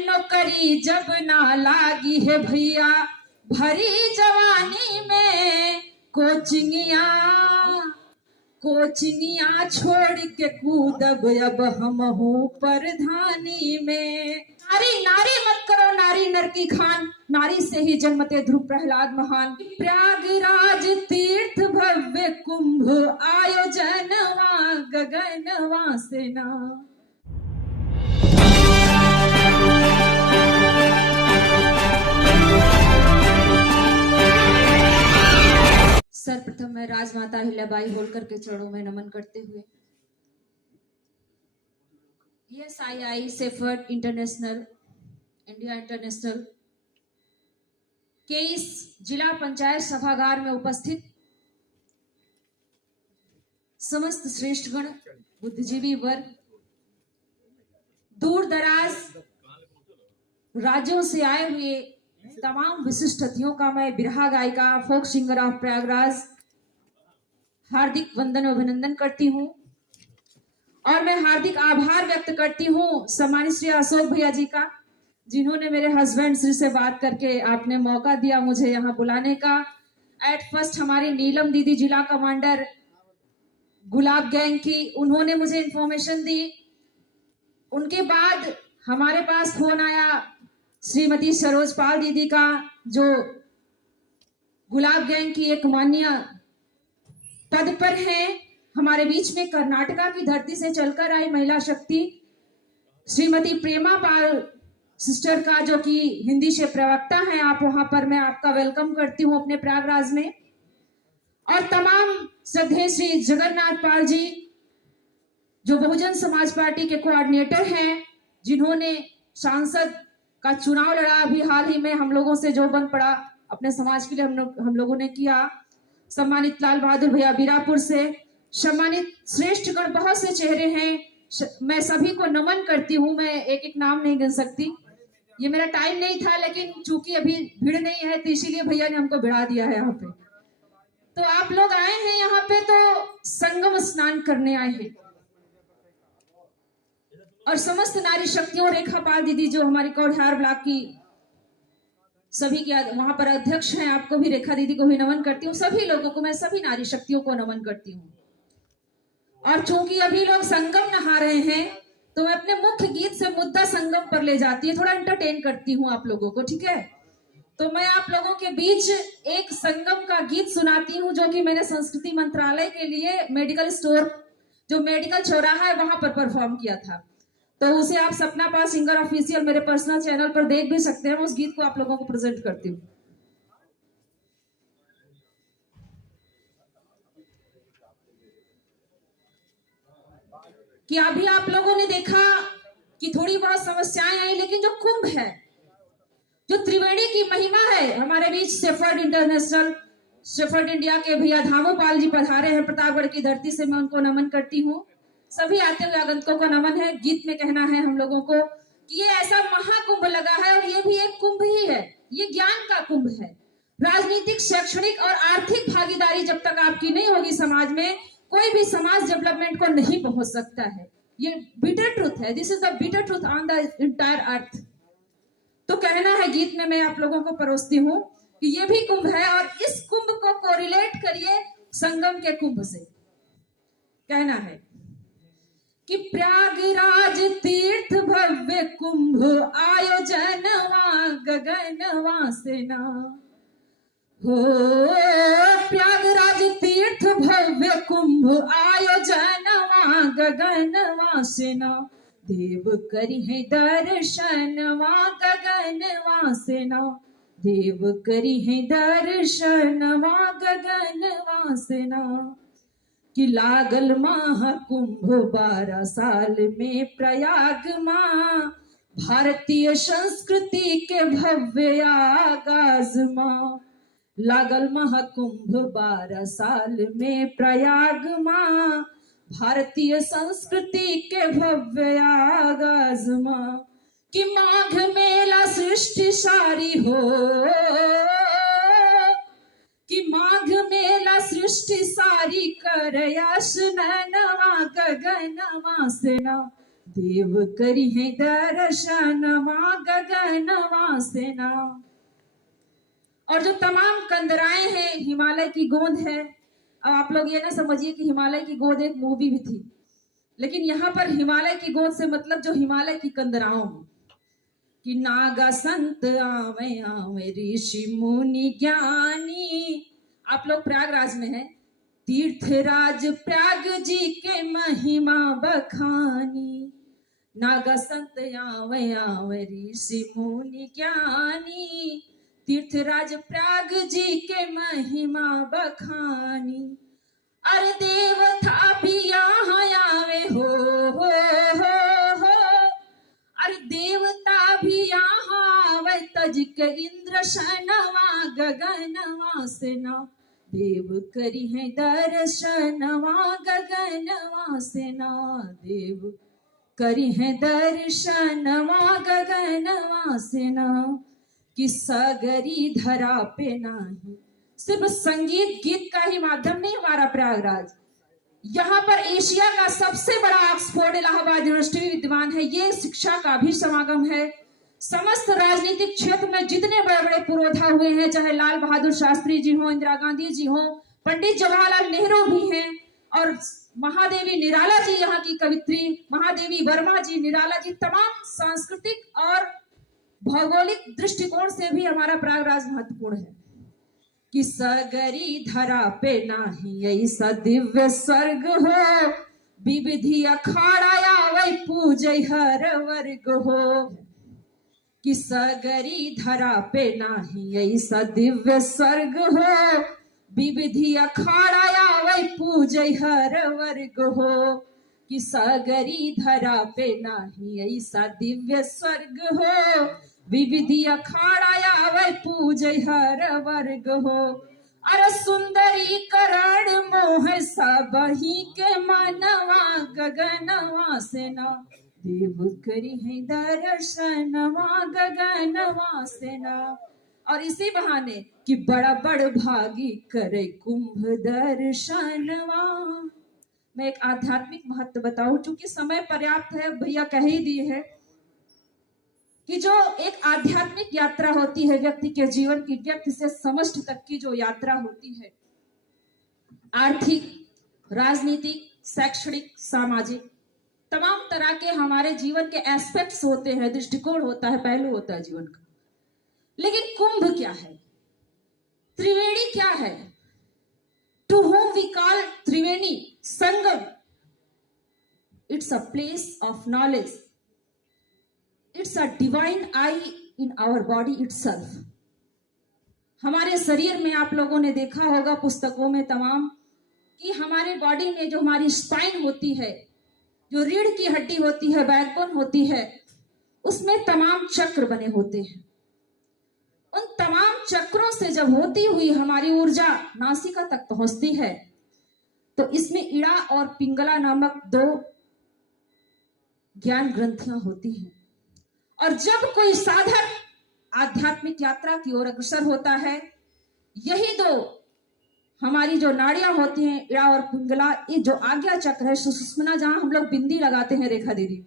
नौकरी जब ना लागी है भैया, भरी जवानी में कोचिंगिया छोड़ के कूदब अब हमहू परधानी में। नारी नारी मत करो नारी नर की खान, नारी से ही जन्मते ध्रुव प्रहलाद महान। प्रयागराज तीर्थ भव्य कुंभ आयोजनवा गगनवा से ना। सर्वप्रथम मैं राजमाता अहिल्याबाई होलकर के चरणों में नमन करते हुए ESII shepherd international India international के इस जिला पंचायत सभागार में उपस्थित समस्त श्रेष्ठगण, बुद्धिजीवी वर्ग, दूर दराज राज्यों से आए हुए तमाम विशिष्ट अतिथियों का मैं बिरहा गायिका फोक सिंगर ऑफ प्रयागराज हार्दिक वंदन और अभिनंदन करती हूँ। और मैं हार्दिक आभार व्यक्त करती हूँ सम्मानित श्री अशोक भैया जी का, जिन्होंने मेरे हस्बैंड श्री से बात करके आपने मौका दिया मुझे यहाँ बुलाने का। एट फर्स्ट हमारी नीलम दीदी जिला कमांडर गुलाब गैंग की, उन्होंने मुझे इंफॉर्मेशन दी। उनके बाद हमारे पास फोन आया श्रीमती सरोज पाल दीदी का, जो गुलाब गैंग की एक माननीय पद पर है हमारे बीच में, कर्नाटका की धरती से चलकर आई महिला शक्ति श्रीमती प्रेमा पाल सिस्टर का, जो कि हिंदी से प्रवक्ता हैं। आप वहां पर मैं आपका वेलकम करती हूं अपने प्रयागराज में। और तमाम श्रद्धेय श्री जगन्नाथ पाल जी, जो बहुजन समाज पार्टी के कोऑर्डिनेटर हैं, जिन्होंने सांसद का चुनाव लड़ा अभी हाल ही में हम लोगों से, जो बन पड़ा अपने समाज के लिए हम लोगों ने किया। सम्मानित लाल बहादुर भैया बीरापुर से, सम्मानित श्रेष्ठगण, बहुत से चेहरे हैं, मैं सभी को नमन करती हूँ। मैं एक एक नाम नहीं गिन सकती, ये मेरा टाइम नहीं था, लेकिन चूंकि अभी भीड़ नहीं है तो इसीलिए भैया ने हमको भिड़ा दिया है यहाँ पे। तो आप लोग आए हैं यहाँ पे तो संगम स्नान करने आए हैं। और समस्त नारी शक्तियों, रेखा पाल दीदी जो हमारी कौड़िहार ब्लॉक की सभी के वहां पर अध्यक्ष हैं, आपको भी, रेखा दीदी को भी नमन करती हूँ। सभी लोगों को, मैं सभी नारी शक्तियों को नमन करती हूँ। और चूंकि अभी लोग संगम नहा रहे हैं तो मैं अपने मुख्य गीत से मुद्दा संगम पर ले जाती है, थोड़ा एंटरटेन करती हूँ आप लोगों को, ठीक है। तो मैं आप लोगों के बीच एक संगम का गीत सुनाती हूँ, जो कि मैंने संस्कृति मंत्रालय के लिए मेडिकल स्टोर, जो मेडिकल चौराहा है, वहां पर परफॉर्म किया था। तो उसे आप सपना पाल सिंगर ऑफिशियल मेरे पर्सनल चैनल पर देख भी सकते हैं। उस गीत को आप लोगों को प्रेजेंट करती हूँ। कि अभी आप लोगों ने देखा कि थोड़ी बहुत समस्याएं आई, लेकिन जो कुंभ है, जो त्रिवेणी की महिमा है, हमारे बीच सेफर्ड इंटरनेशनल, सेफर्ड इंडिया के भैया धामोपाल जी पधारे हैं प्रतापगढ़ की धरती से, मैं उनको नमन करती हूँ। सभी आते हुए आगंतुकों को नमन है। गीत में कहना है हम लोगों को कि ये ऐसा महाकुंभ लगा है, और ये भी एक कुंभ ही है, ये ज्ञान का कुंभ है। राजनीतिक, शैक्षणिक और आर्थिक भागीदारी जब तक आपकी नहीं होगी समाज में, कोई भी समाज डेवलपमेंट को नहीं पहुंच सकता है। ये बिटर ट्रूथ है, this is the bitter truth on the entire earth. तो कहना है गीत में मैं आप लोगों को परोसती हूँ कि ये भी कुंभ है, और इस कुंभ को कोरिलेट करिए संगम के कुंभ से। कहना है कि प्रयागराज तीर्थ भव्य कुंभ आयोजनवा गगनवा से ना हो। प्रयागराज तीर्थ भव्य कुंभ आयोजनवा गगनवा से ना, देव करी है दर्शनवा गगनवा से ना, देव करी है दर्शनवा गगनवा से ना। कि लागल महाकुंभ 12 साल में प्रयाग माँ, भारतीय संस्कृति के भव्य आगाज माँ। लागल महाकुंभ 12 साल में प्रयाग माँ, भारतीय संस्कृति के भव्य आगाज माँ। कि माघ मेला सृष्टि सारी हो, कि माघ मेला सृष्टि सारी करया स्नानवा गगनवा से ना, देव करी है दर्शनवा गगनवा से ना। और जो तमाम कंदराएं हैं, हिमालय की गोद है। अब आप लोग ये ना समझिए कि हिमालय की गोद एक मूवी भी थी, लेकिन यहाँ पर हिमालय की गोद से मतलब जो हिमालय की कंदराओं कि नागा संत आवे आवे ऋषि मुनि ज्ञानी। आप लोग प्रयागराज में हैं, तीर्थराज प्रयाग जी के महिमा बखानी। नागा संत आवे आवे ऋषि मुनि ज्ञानी, तीर्थराज प्रयाग जी के महिमा बखानी। अरे देवता भी यहाँ आवे हो। अरे देवता भी यहाँ आवे तज के इंद्र शनवा गगनवा से ना। देव करी है दर्शनवा गगनवा से ना। देव करी है दर्शनवा गगनवा से ना। कि सगरी धरा पे नाही। सिर्फ संगीत गीत का ही माध्यम नहीं हमारा प्रयागराज, यहाँ पर एशिया का सबसे बड़ा ऑक्सफोर्ड इलाहाबाद यूनिवर्सिटी विद्यमान है। ये शिक्षा का भी समागम है। समस्त राजनीतिक क्षेत्र में जितने बड़े बड़े पुरोधा हुए हैं, चाहे लाल बहादुर शास्त्री जी हो, इंदिरा गांधी जी हो, पंडित जवाहरलाल नेहरू भी हैं, और महादेवी निराला जी यहाँ की कवित्री, महादेवी वर्मा जी, निराला जी, तमाम सांस्कृतिक और भौगोलिक दृष्टिकोण से भी हमारा प्रयागराज महत्वपूर्ण है। कि सगरी धरा पे नाही ऐसा दिव्य स्वर्ग हो, विविधि अखाड़ा वै पूजै हर वर्ग हो। कि सगरी धरा पे नाही ऐसा दिव्य स्वर्ग हो, विविधि अखाड़ा वै पूजै हर वर्ग हो। कि सगरी धरा पे नाही ऐसा दिव्य स्वर्ग हो, विविधि अखाड़ा वै पूजै हर वर्ग हो। अरे सुंदरी करण मोह सबही के मनवा गगनवा से ना। देव करी है दर्शनवा गगनवा से ना। और इसी बहाने कि बड़ा बड़ भागी करे कुंभ दर्शनवा। मैं एक आध्यात्मिक महत्व बताऊं, चूंकि समय पर्याप्त है, भैया कह ही दिए है कि जो एक आध्यात्मिक यात्रा होती है व्यक्ति के जीवन की, व्यक्ति से समष्टि तक की जो यात्रा होती है, आर्थिक, राजनीतिक, शैक्षणिक, सामाजिक, तमाम तरह के हमारे जीवन के एस्पेक्ट्स होते हैं, दृष्टिकोण होता है, पहलू होता है जीवन का। लेकिन कुंभ क्या है, त्रिवेणी क्या है, to whom we call Triveni Sangam. It's a place of knowledge. It's a divine eye in our body itself. हमारे शरीर में आप लोगों ने देखा होगा पुस्तकों में तमाम कि हमारे बॉडी में जो हमारी स्पाइन होती है, जो रीढ़ की हड्डी होती है, बैकबोन होती है, उसमें तमाम चक्र बने होते हैं। उन तमाम चक्रों से जब होती हुई हमारी ऊर्जा नासिका तक पहुंचती है, तो इसमें इड़ा और पिंगला नामक दो ज्ञान ग्रंथियां होती हैं। और जब कोई साधक आध्यात्मिक यात्रा की ओर अग्रसर होता है, यही दो हमारी जो नाड़ियां होती हैं, इड़ा और पिंगला, ये जो आज्ञा चक्र है, सुषुम्ना, जहां हम लोग बिंदी लगाते हैं, रेखा दीदी,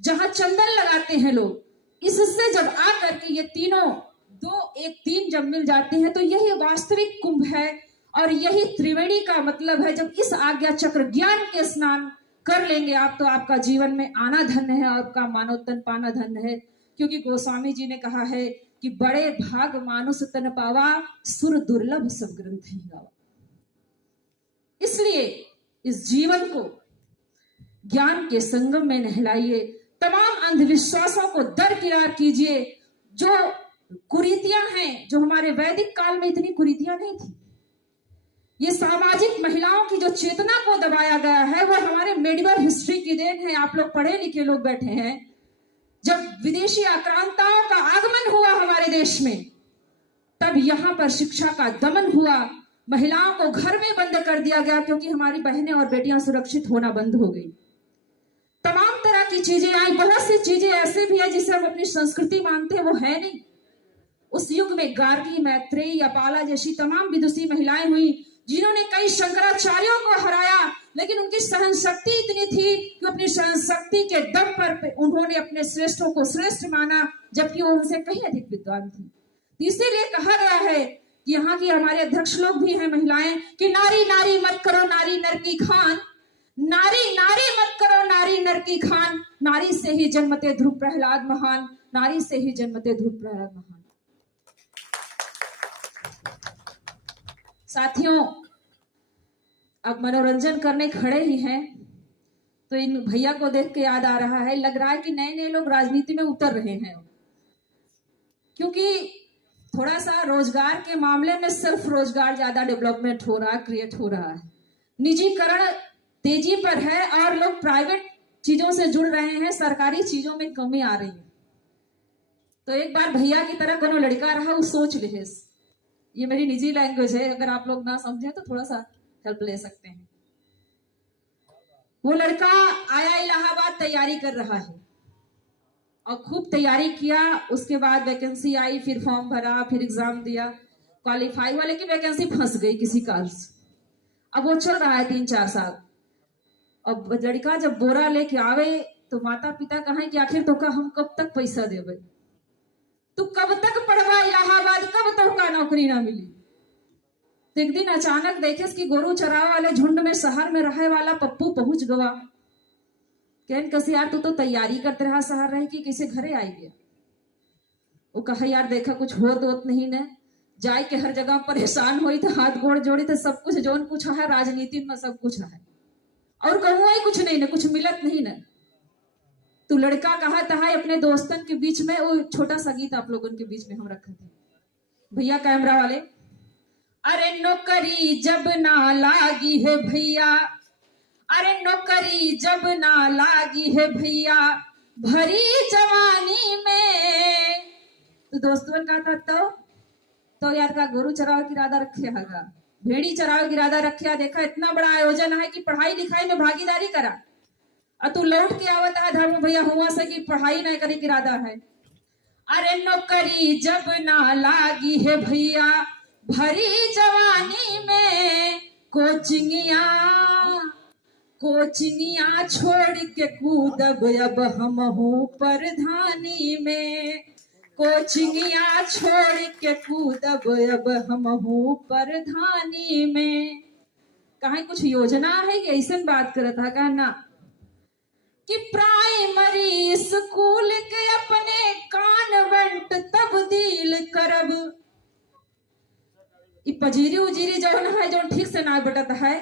जहां चंदन लगाते हैं लोग, इससे जब आकर के ये तीनों दो एक तीन जब मिल जाते हैं, तो यही वास्तविक कुंभ है। और यही त्रिवेणी का मतलब है। जब इस आज्ञा चक्र ज्ञान के स्नान कर लेंगे आप, तो आपका जीवन में आना धन्य है, आपका मानव तन पाना धन्य है। क्योंकि गोस्वामी जी ने कहा है कि बड़े भाग मानुष तन पावा, सुर दुर्लभ सब ग्रंथ ही गावा। इसलिए इस जीवन को ज्ञान के संगम में नहलाइए, तमाम अंधविश्वासों को दरकिनार कीजिए। जो कुरीतियां हैं, जो हमारे वैदिक काल में इतनी कुरीतियां नहीं थी, ये सामाजिक महिलाओं की जो चेतना को दबाया गया है, वो हमारे मेडिवल हिस्ट्री की देन है। आप लोग पढ़े लिखे लोग बैठे हैं। जब विदेशी आक्रांताओं का आगमन हुआ हमारे देश में, तब यहाँ पर शिक्षा का दमन हुआ, महिलाओं को घर में बंद कर दिया गया, क्योंकि हमारी बहनें और बेटियां सुरक्षित होना बंद हो गई। तमाम तरह की चीजें आई। बहुत सी चीजें ऐसे भी है जिसे हम अपनी संस्कृति मानते हैं, वो है नहीं। उस युग में गार्गी, मैत्रेयी, अपाला जैसी तमाम विदुषी महिलाएं हुई, जिन्होंने कई शंकराचार्यों को हराया, लेकिन उनकी सहन शक्ति इतनी थी कि अपनी सहन शक्ति के दम पर उन्होंने अपने श्रेष्ठों को श्रेष्ठ माना, जबकि वो उनसे कहीं अधिक विद्वान थी। इसीलिए कहा गया है कि यहाँ की हमारे अध्यक्ष लोग भी हैं महिलाएं कि नारी नारी मत करो नारी नर की खान, नारी नारी मत करो नारी नर की खान, नारी से ही जन्मते ध्रुव प्रहलाद महान, नारी से ही जन्मते ध्रुव प्रहलाद महान। साथियों, अब मनोरंजन करने खड़े ही हैं तो इन भैया को देख के याद आ रहा है, लग रहा है कि नए नए लोग राजनीति में उतर रहे हैं, क्योंकि थोड़ा सा रोजगार के मामले में सिर्फ रोजगार ज्यादा डेवलपमेंट हो रहा है, क्रिएट हो रहा है, निजीकरण तेजी पर है और लोग प्राइवेट चीजों से जुड़ रहे हैं, सरकारी चीजों में कमी आ रही है। तो एक बार भैया की तरह कोनो लड़का रहा वो सोच ले, ये मेरी निजी लैंग्वेज है, अगर आप लोग ना समझे तो थोड़ा सा हेल्प ले सकते हैं। वो लड़का आया इलाहाबाद, तैयारी कर रहा है और खूब तैयारी किया, उसके बाद वैकेंसी आई, फिर फॉर्म भरा, फिर एग्जाम दिया, क्वालिफाई वाले की वैकेंसी फंस गई किसी कारण से। अब वो चल रहा है 3-4 साल। अब लड़का जब बोरा लेके आवे तो माता पिता कहें कि आखिर तो का हम कब तक पैसा देवे, तू कब तक पढ़वा इलाहाबाद, कब तो का नौकरी ना मिली। तो एक दिन अचानक देखे कि गोरू चराव वाले झुंड में शहर में रहे वाला पप्पू पहुंच गवा। कहन कसी यार तू तो तैयारी करते रहा शहर रहे कि किसे घरे आई गया। वो कहा यार देखा कुछ हो दोत नहीं ने, जाए के हर जगह परेशान हुई तो हाथ गोड़ जोड़ी तो सब कुछ जोन कुछ है राजनीति में सब कुछ है, और कहूँ ही कुछ नहीं न, कुछ मिलत नहीं न। तो लड़का कहा था अपने दोस्तन के बीच में, वो छोटा सा गीत आप लोगों के बीच में हम रखे थे, भैया कैमरा वाले, अरे नौकरी जब ना लागी है भैया, अरे नौकरी जब ना लागी है भैया भरी जवानी में। तो दोस्तों ने कहा था तो यार का गोरू चराव की इरादा रखे होगा, भेड़ी चराव की इरादा रखे, देखा इतना बड़ा आयोजन है कि पढ़ाई लिखाई में भागीदारी करा, और तू लौट के आवता है धर्म भैया हुआ से कि पढ़ाई नहीं करे की इरादा है। अरे नौकरी जब ना लागी है भैया भरी जवानी में, कोचिंगिया छोड़ के कूदब अब हम हूँ परधानी में, कोचिंगिया छोड़ के कूदब अब हम हूँ परधानी में। कहा कुछ योजना है कि ऐसे बात करता है, कहना कि प्राइमरी स्कूल के अपने कॉन्वेंट तब्दील करब। पजीरी उजीरी जौन है जौन ठीक से ना बटत है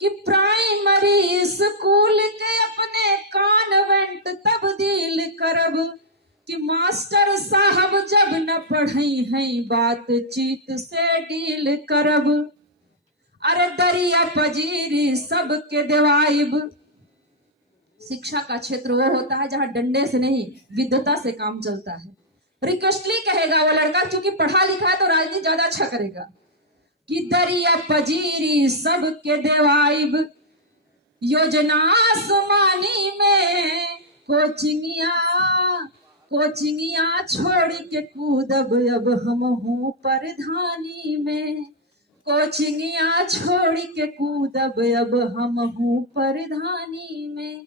कि प्राइमरी स्कूल के अपने कॉन्वेंट तब्दील करब, कि मास्टर साहब जब न पढ़ई हैं बातचीत से डील करब। अरे दरिया पजीरी सबके देवाइब। शिक्षा का क्षेत्र वो होता है जहां डंडे से नहीं विद्वता से काम चलता है। रिक्वेस्टली कहेगा वो लड़का, क्योंकि पढ़ा लिखा है तो राजनीति ज्यादा अच्छा करेगा, कि दरिया पजीरी सबके देवाइब, योजना आसमानी में, कोचिंगिया छोड़ के कूदब अब हम हूँ परधानी में, कोचिंगिया छोड़ के कूदब अब हम हूँ परधानी में।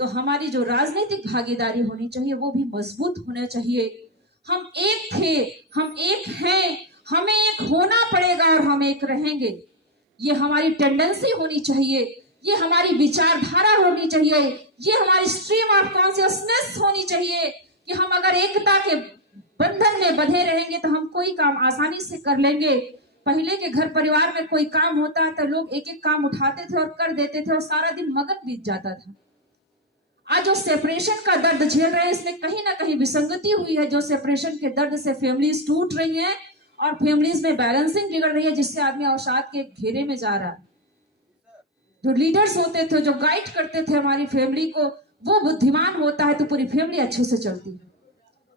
तो हमारी जो राजनीतिक भागीदारी होनी चाहिए वो भी मजबूत होना चाहिए। हम एक थे, हम एक हैं, हमें एक होना पड़ेगा और हम एक रहेंगे। ये हमारी टेंडेंसी होनी चाहिए, ये हमारी विचारधारा होनी चाहिए, ये हमारी स्ट्रीम ऑफ कॉन्शियसनेस होनी चाहिए कि हम अगर एकता के बंधन में बंधे रहेंगे तो हम कोई काम आसानी से कर लेंगे। पहले के घर परिवार में कोई काम होता है तो लोग एक एक काम उठाते थे और कर देते थे और सारा दिन मगन बीत जाता था। आज जो सेपरेशन का दर्द झेल रहे हैं इसमें कहीं ना कहीं विसंगति हुई है। जो सेपरेशन के दर्द से फैमिलीज टूट रही हैं और फैमिलीज में बैलेंसिंग बिगड़ रही है, जिससे आदमी अवसाद के घेरे में जा रहा है। जो लीडर्स होते थे, जो गाइड करते थे हमारी फैमिली को, वो बुद्धिमान होता है तो पूरी फैमिली अच्छे से चलती है।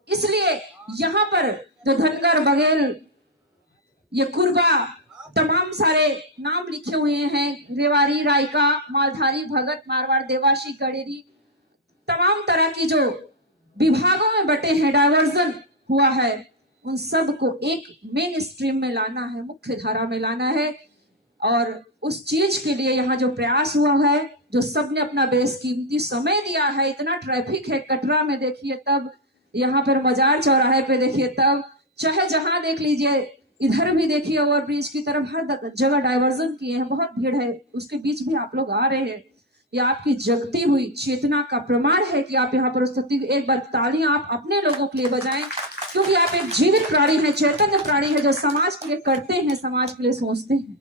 इसलिए यहाँ पर जो धनगर, बघेल, ये कुरबा, तमाम सारे नाम लिखे हुए हैं, रेवाड़ी, रायका, मालधारी, भगत, मारवाड़, देवासी, गडेरी, तमाम तरह की जो विभागों में बटे हैं, डायवर्जन हुआ है, उन सब को एक मेन स्ट्रीम में लाना है, मुख्य धारा में लाना है। और उस चीज के लिए यहाँ जो प्रयास हुआ है, जो सबने अपना बेशकीमती समय दिया है, इतना ट्रैफिक है कटरा में देखिए, तब यहाँ पर मजार चौराहे पे देखिए, तब चाहे जहां देख लीजिए, इधर भी देखिए ओवर ब्रिज की तरफ, हर जगह डाइवर्जन किए हैं, बहुत भीड़ है, उसके बीच भी आप लोग आ रहे हैं। ये आपकी जगती हुई चेतना का प्रमाण है कि आप यहाँ पर उपस्थित। एक बार तालियां आप अपने लोगों के लिए बजाएं, क्योंकि आप एक जीवित प्राणी है, चैतन्य प्राणी है, जो समाज के लिए करते हैं, समाज के लिए सोचते हैं।